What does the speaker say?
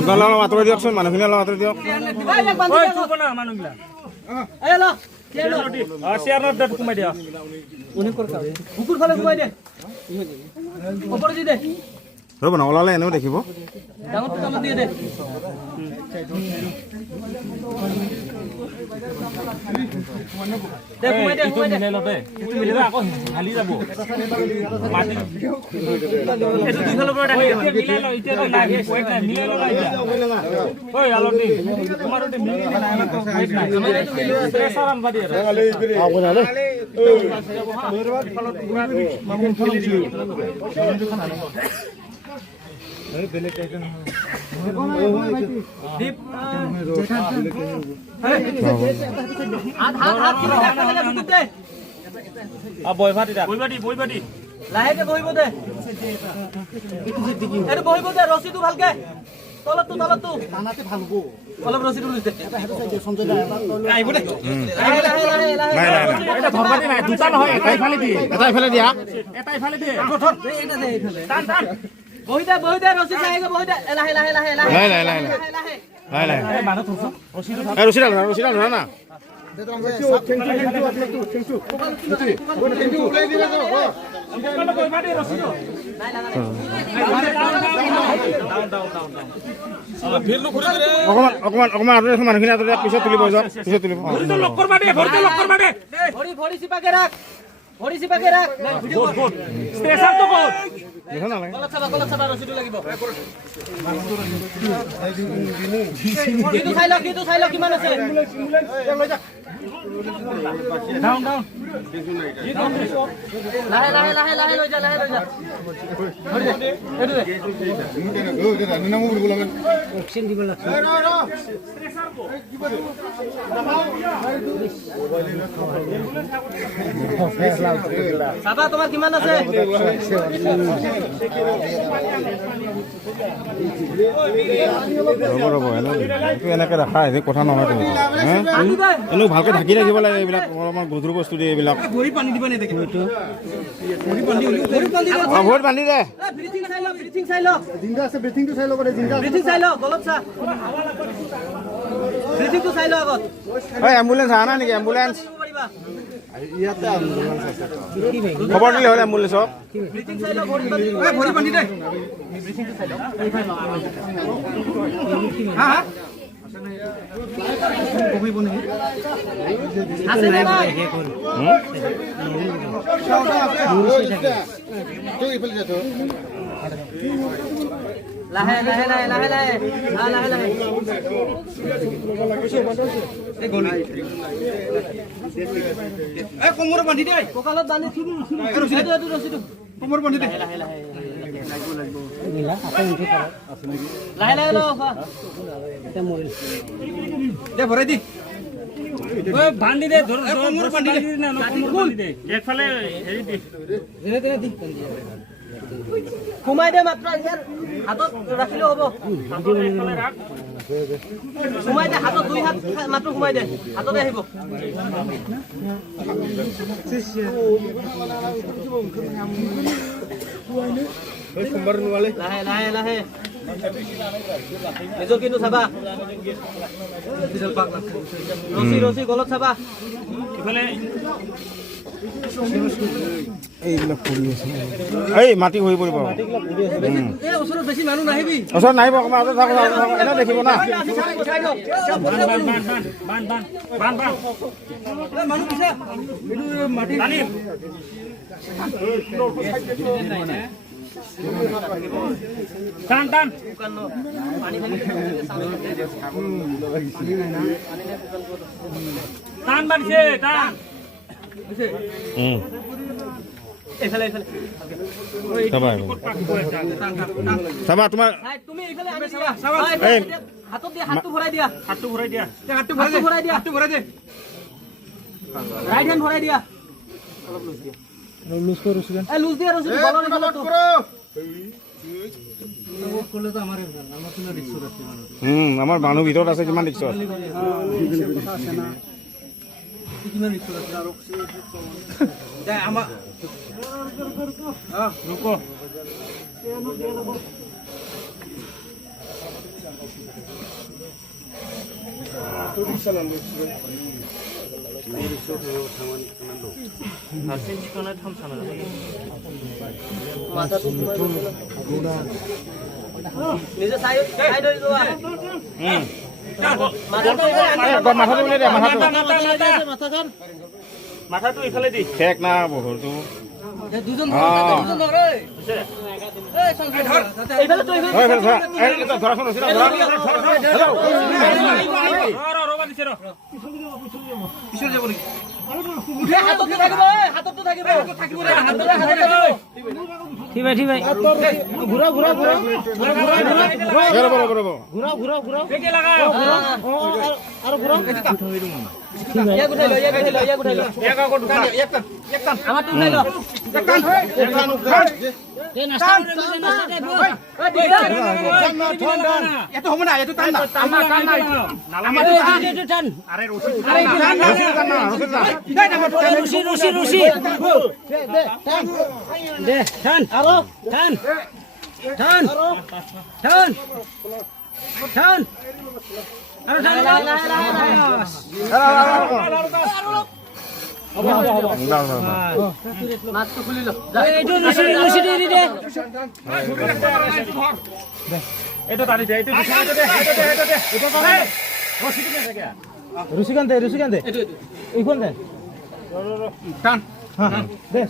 আপোনালোকে মাত্ৰ দিয়কচোন, মানুহখিনি অলপ মাত্ৰ দিয়ক। ৰ'ব ন, ওলালে এনেও দেখিব। লাহেকে বহিব দে, এইটো বহিব দে, ৰছীটো ভালকে তলতো অলপ ৰছীটো লৈ দে। বহি দে ৰছী লাহেকে বহি দে, লাহে ৰছীডাল ধৰা না। অকমান আঁতৰি মানুহখিনি আঁতৰি পিছত তুলিব যাওক, পিছত তুলিব। ভৰি চিপাকে ৰাখ, ৰছীটো লাগিব। গীটো চাই ল কিমান আছে। লাহে লৈ যা। চাবা তোমাৰ কিমান আছে। ৰ'ব এনেকে ৰাখা হেৰি কথা নহয় তুমি। এনেও ভালকে ঢাকি ৰাখিব লাগে এইবিলাক, অলপমান গধুৰ বস্তু দিয়ে এইবিলাক। ভৰি বান্ধি দে। ব্ৰিথিং চাই ল। ব্ৰিথিংটো চাই ল, গলত চা। ব্ৰিথিংটো চাই ল আগত। এম্বুলেন্স অহা নাই নেকি? এম্বুলেন্স খবৰ দিলে হ'ল এম্বুলেন্সক। ভৰি বান্ধি দে। লাহে কোমৰ বান্ধি দে, কঁকালত বান্ধি ৰছীটো কোমৰ বান্ধি দে। লাহে ভৰাই দি বান্ধি দে, একফালে সোমাই দে মাত্ৰ, হাতত ৰাখিলেও হ'ব। সোমাই দে, হাতত 2 হাত মাত্ৰ সোমাই দে, হাততে আহিব। লাহে নিজৰ কিন্তু চাবা, ৰছী গলত চাবা। এই মাটি হৈ পৰিব, ওচৰত বেছি মানুহ নাহিবি, ওচৰত নাহিব, অকণমান এনে দেখিব না। চাবা তোমাৰ তুমি এইফালে আনি দিবা, হাতত দিয়া, হাতটো ভৰাই দিয়া, ৰাইট হেণ্ড ভৰাই দিয়া, অলপ লুজ দিয়া, লুজ দিয়া, ৰছীটো আমাৰ মানুহ ভিতৰত আছে কিমান ৰিক্সত নিজে চাই ধৰি যোৱা মাথাটো উলিয়াই দে মাথাটো মাথাটো ইফালে দি ঠেক না বহুতো দুজন ধৰাচোন পিছলৈ যাব নেকি হাততো থাকিব হাততো থাকিব ঠিক ভাই ঘুরা আর ঘুরা ইয়া গুঠাই ল আমার তো উঠাই ল এত হবে না এত টান না টান আরে রশি রুশি দে টান আরো টান টান টান টান আরো টান মাছটো খুলি ল এইটো রুশি দি দে এটা টানি দে এটা রুশি কান্দে এইখন দে টান দে